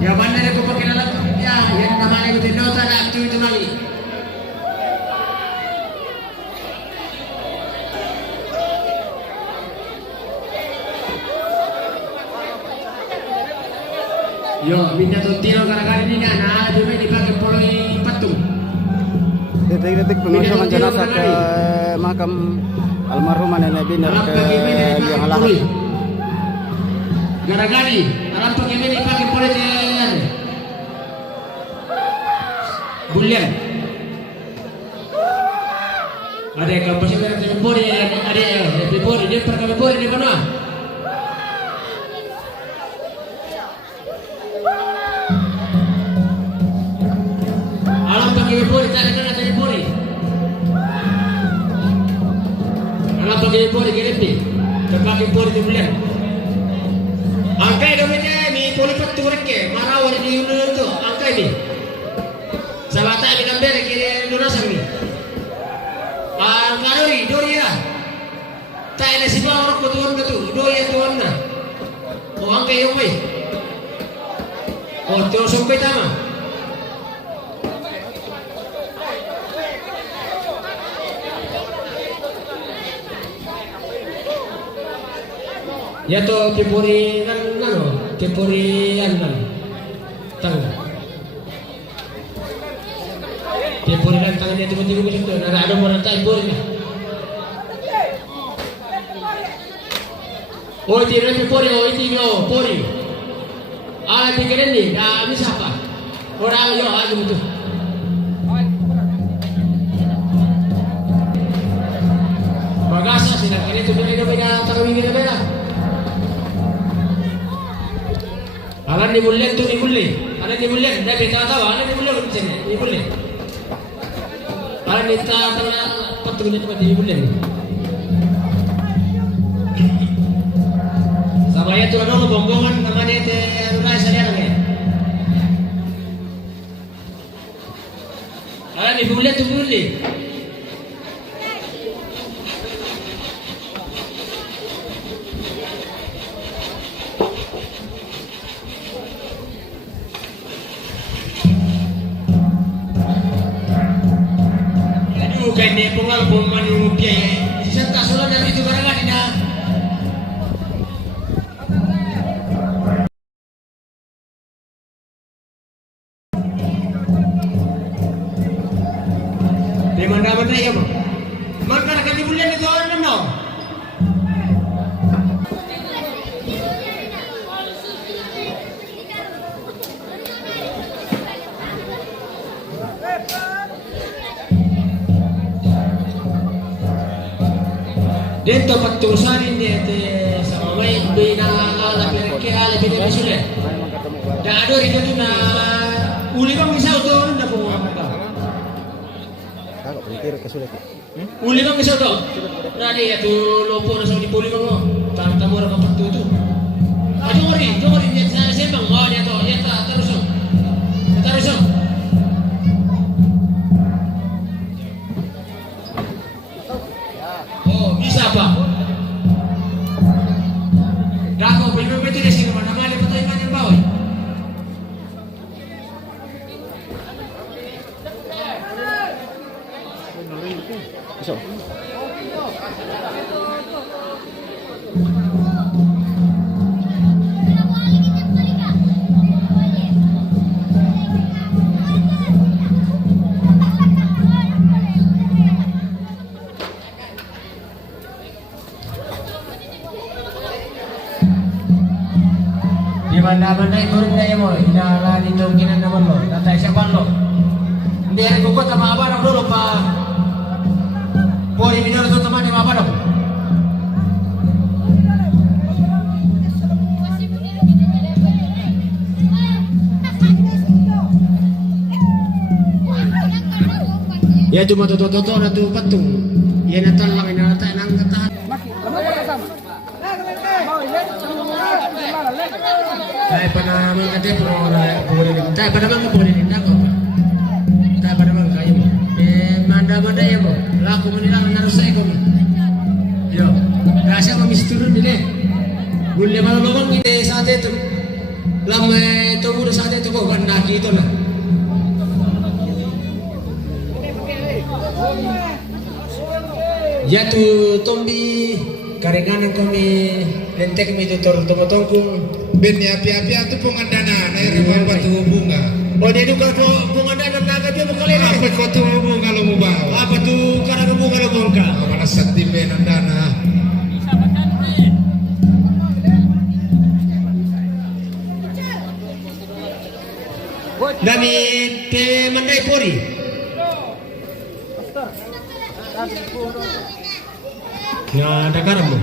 Ya mana dia kau pakai dalam ya yang namanya itu nota nak aktif itu lagi. Yo, minta tuh tiro gara-gara ini nah cuma dipakai poloi patung. Detik-detik pengusungan jenazah ke makam almarhum Nenek Binar ke Liang Lahat. Gara-gara alam pakai ini dipakai poloi bulan. Ada kampus yang ada poloi ada poloi dia perkara poloi di mana? Pakai pori, tak ada nak pori. Alam pakai pori kereta, pakai pori tu boleh. Angkai kami ni poli patu mereka, marah orang di Yunus tu, angkai ni. Sahabat ni gambar kiri Yunus ni. Karoi, doi lah. Tak ada siapa orang kutuan tu, doi tuan dah. Oh angkai yang baik. Oh tu sampai tama. Ya to kepuri kan nano kepuri anan tang kepuri kan tangannya tiba-tiba begitu ada orang tak kepuri oh tidak kepuri oh ini yo kepuri ala pikiran ni kami siapa orang yo aja betul bagasa sih nak ini tu beda tangan ini beda alan ni bulan tu ni bulan dah kita tahu alan ni bulan macam ni bulan alan ni tak tengah patungnya tu ni bulan sabaya tu ada bonggongan namanya te rumah saya ni alan ni bulan tu bulan kene pengal bomanu piye senta solo dari itu gara-gara dia di mana ya bang mana kan di bulan itu orang no dentro patusan ini sama main bina ala perke ala bina sudah dah ada itu tu na uli bang bisa tu dah pun Kakak berhenti ke sudah. Uli bang bisa tu nah dia tu lopo na sa di uli bang tamu orang patu tu jori dia sana sembang oh dia tu dia tak terus bisa apa? Dah kau belum betul di sini mana mana betul mana yang bawah? Besok. Mana turun dia mo inala dito kinan naman lo tatay siya lo hindi rin ko tama ba na dulu pa pori minor to tama ni mapa dong ya cuma toto na tu patung ya natan lang inata nang katahan Tayo pa naman natin tayo pa naman mapunin ako pa. Tayo pa naman kayo mo. Manda ya mo. Laku mo nilang narusay ko mo. Yo. Kasi ako misturun din eh. Gulya malulungan kita sa atin ito. Lam ito itu udah saatnya itu kok bandaki itu nah. Ya tu tombi karengan kami lentek mi tu tongkung Ben ya api-api itu pengandana, na rumah batu bunga. oh dia juga bunga dan naga dia bukan lele Apa kau tu bunga lo mau bawa? apa tu karang bunga lo bongka Mana sakti ben andana. Nami te mandai pori ya ada karamu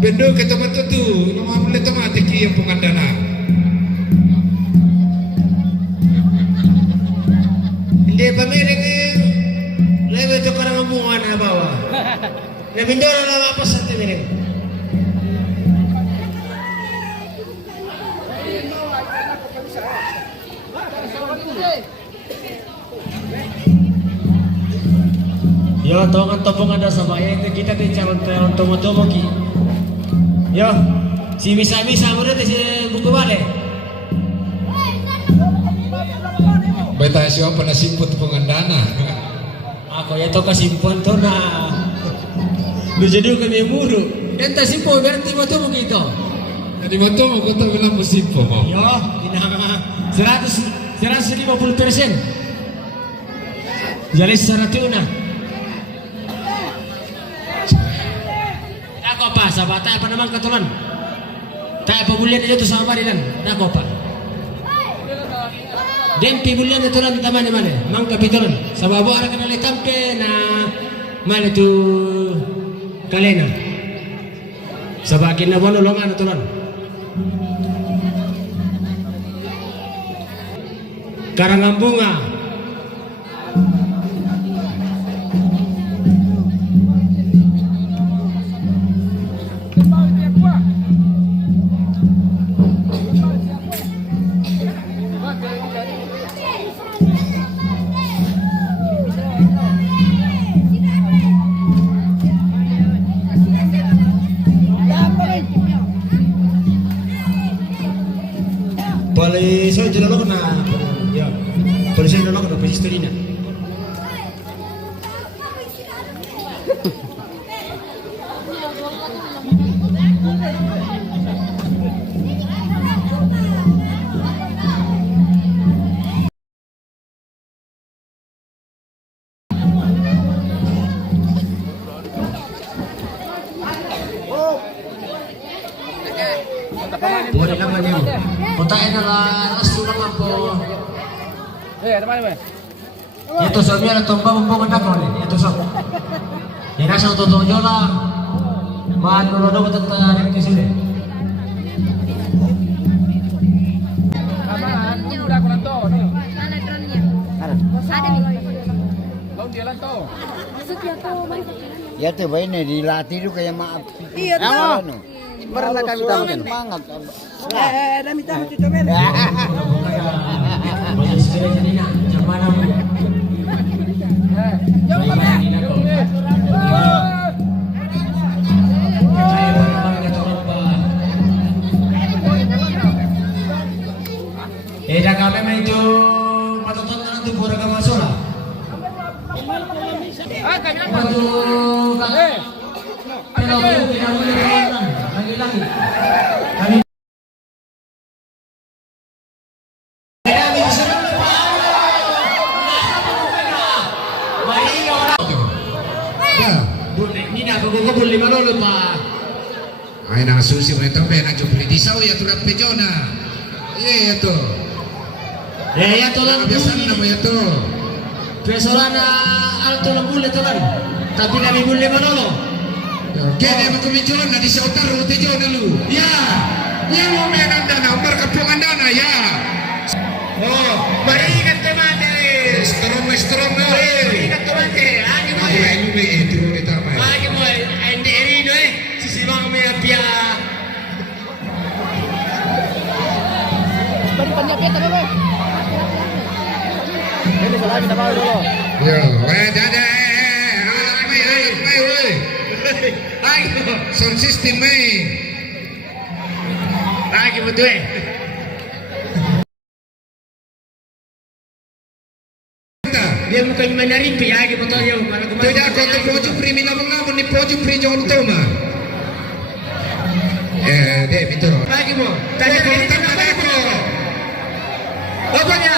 Bendo kita betul tu, nama boleh tomatik yang pengandana. hindi pamiring lewe to karang bunga na bawa na bindora na mapas sa timiring yo tongan topong ada sama ya itu kita di calon tomo ki yo si bisa murid di buku balik Beta siapa na simput pengandana. ako ya to kasimpuan to na jadi kami muru dan tak simpo berarti mo to mo gitu Jadi betul mau kau tahu bilang musimpo mau. yo ina 150% jadi 100 na ako pa sa bata pa naman katulan tayo pa bulian ito sa amarilan ako pa den pibulian ito lang taman ni mane mang kapitulan sa babo ara kana letampe na mane tu kalena sa bakin na bono longan ito lang karangan bunga Polisi itu lolo kena, ya. Polisi itu lolo kena pistolina. Boleh naman yun. Puntain na alas tulang lang po. Ito sa mga natumba mo po na ko. Ito sa. Yan sa totoo nyo lang. Manunodo ko tatayarin kasi rin. Ya tuh baik nih dilatih tuh kayak maaf. Iya tuh. Ano? Pernah kami tahu kan? Semangat. Dami tahu kita men. Banyak sekali jadi nak. Macam mana mo? Dah kami medyo matutunan na ito pura ka masura. Pero pinahuli ko lang. Lagi-lagi. Kami boleh marolo pa. Ay na susi mo ito ben ajo beli disaw ya tu dapat pejona. Iya tu. Ya to lang Biasa na mo ito. Pesolana alto lang boleh to lang. Tapi kami boleh marolo. Kaya mo kumijona di sa utaro tejona lu. Ya. Yang mo menanda na umar kapungan dana ya. Oh, berikan temate. Strong na. Berikan temate. Ani mo. Ay lu be itu ita pa. Ani mo. Ende erino sisibang mo ya pia. Yo, weh dada. sound system main. Lagi betul eh. Dia bukan menarimpi lagi betul ya. Tidak kau tu pojok primi namun ni pojok pri John Toma. Dek betul. Lagi mo. Tadi kau tak ada bro. Pokoknya